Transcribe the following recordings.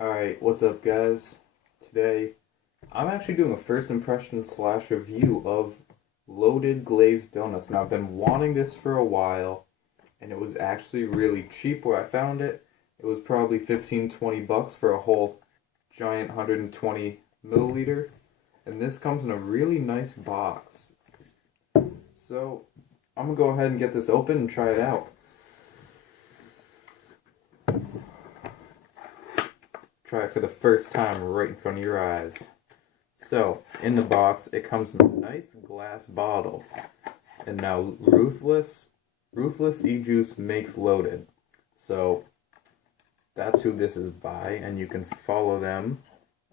Alright, what's up guys? Today, I'm actually doing a first impression slash review of loaded glazed donuts. Now, I've been wanting this for a while, and it was actually really cheap where I found it. It was probably 15-20 bucks for a whole giant 120 milliliter, and this comes in a really nice box. So, I'm gonna go ahead and get this open and try it out. Try it for the first time right in front of your eyes. So, in the box, it comes in a nice glass bottle. And now, Ruthless Ejuice makes loaded. So, that's who this is by, and you can follow them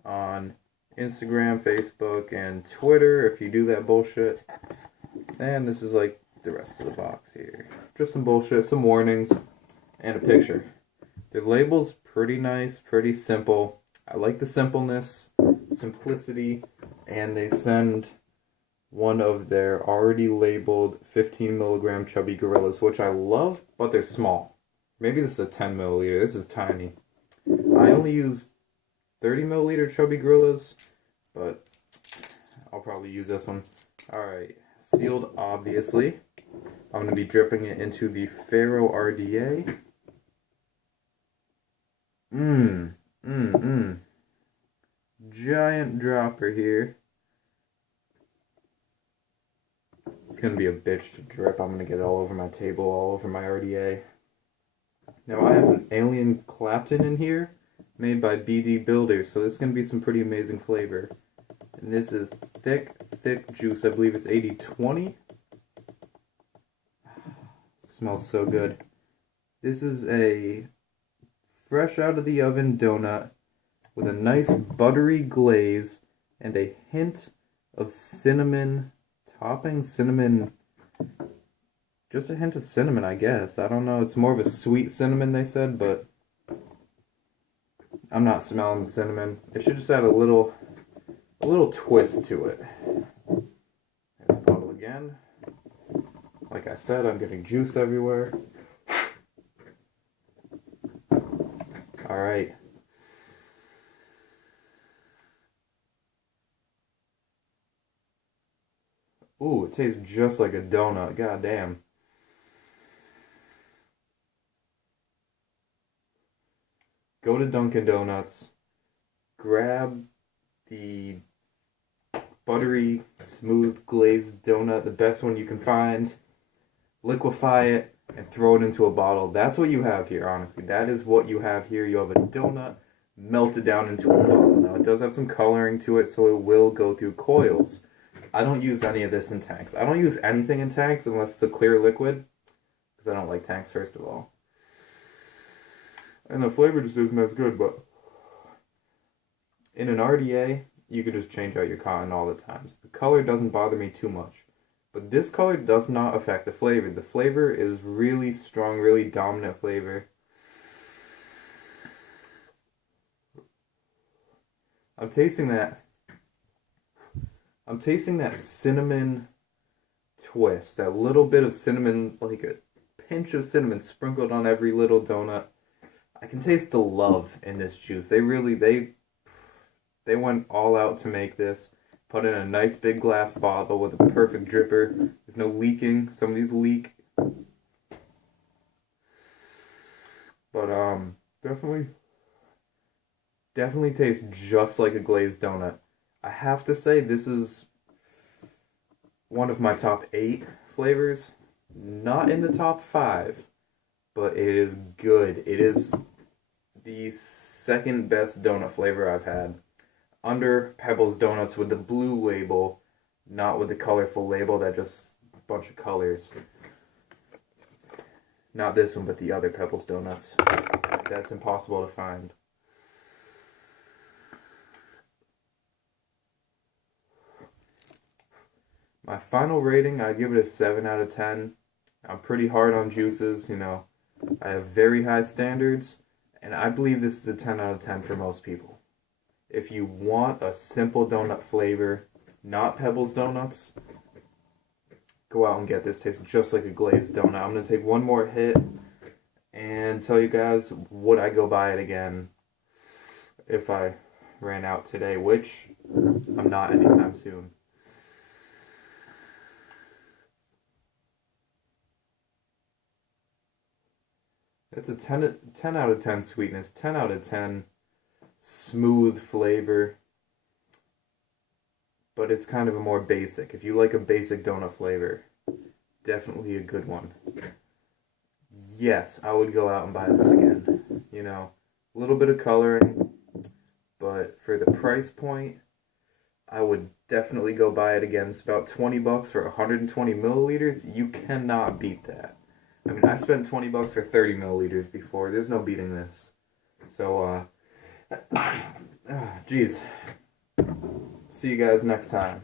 on Instagram, Facebook, and Twitter if you do that bullshit. And this is like the rest of the box here. Just some bullshit, some warnings, and a picture. The label's pretty nice, pretty simple. I like the simplicity, and they send one of their already labeled 15 milligram chubby gorillas, which I love, but they're small. Maybe this is a 10 milliliter. This is tiny. I only use 30 milliliter chubby gorillas, but I'll probably use this one. Alright, sealed obviously. I'm going to be dripping it into the Faro RDA. Giant dropper here. It's gonna be a bitch to drip. I'm gonna get it all over my table, all over my RDA. Now I have an Alien Clapton in here, made by BD Builder, so this is gonna be some pretty amazing flavor. And this is thick juice. I believe it's 80/20. Smells so good. This is a fresh out of the oven donut with a nice buttery glaze and a hint of cinnamon topping. Just a hint of cinnamon, I guess. I don't know. It's more of a sweet cinnamon, they said, but I'm not smelling the cinnamon. It should just add a little twist to it. There's the bottle again. Like I said, I'm getting juice everywhere. Alright. Ooh, it tastes just like a donut. God damn. Go to Dunkin' Donuts. Grab the buttery, smooth, glazed donut, the best one you can find. Liquefy it and throw it into a bottle. That's what you have here, honestly. That is what you have here. You have a donut melted down into a bottle. Now, it does have some coloring to it, so it will go through coils. I don't use any of this in tanks. I don't use anything in tanks unless it's a clear liquid, because I don't like tanks, first of all. And the flavor just isn't as good, but in an RDA, you can just change out your cotton all the times. The color doesn't bother me too much. But this color does not affect the flavor. The flavor is really strong, really dominant flavor. I'm tasting that cinnamon twist, that little bit of cinnamon, like a pinch of cinnamon sprinkled on every little donut. I can taste the love in this juice. They went all out to make this. Put in a nice big glass bottle with a perfect dripper. There's no leaking. Some of these leak. But definitely tastes just like a glazed donut. I have to say this is one of my top 8 flavors. Not in the top 5, but it is good. It is the second best donut flavor I've had. Under Pebbles Donuts with the blue label, not with the colorful label that just a bunch of colors. Not this one, but the other Pebbles Donuts. That's impossible to find. My final rating, I'd give it a 7 out of 10. I'm pretty hard on juices, you know. I have very high standards, and I believe this is a 10 out of 10 for most people. If you want a simple donut flavor, not Pebbles Donuts, go out and get this. Tastes just like a glazed donut. I'm going to take one more hit and tell you guys would I go buy it again. if I ran out today, which I'm not anytime soon. It's a 10 out of 10 sweetness, 10 out of 10 smooth flavor, but it's kind of a more basic. If you like a basic donut flavor, definitely a good one. Yes, I would go out and buy this again. You know, a little bit of coloring, but for the price point, I would definitely go buy it again. It's about 20 bucks for 120 milliliters. You cannot beat that. I mean, I spent 20 bucks for 30 milliliters before. There's no beating this. So, geez. See you guys next time.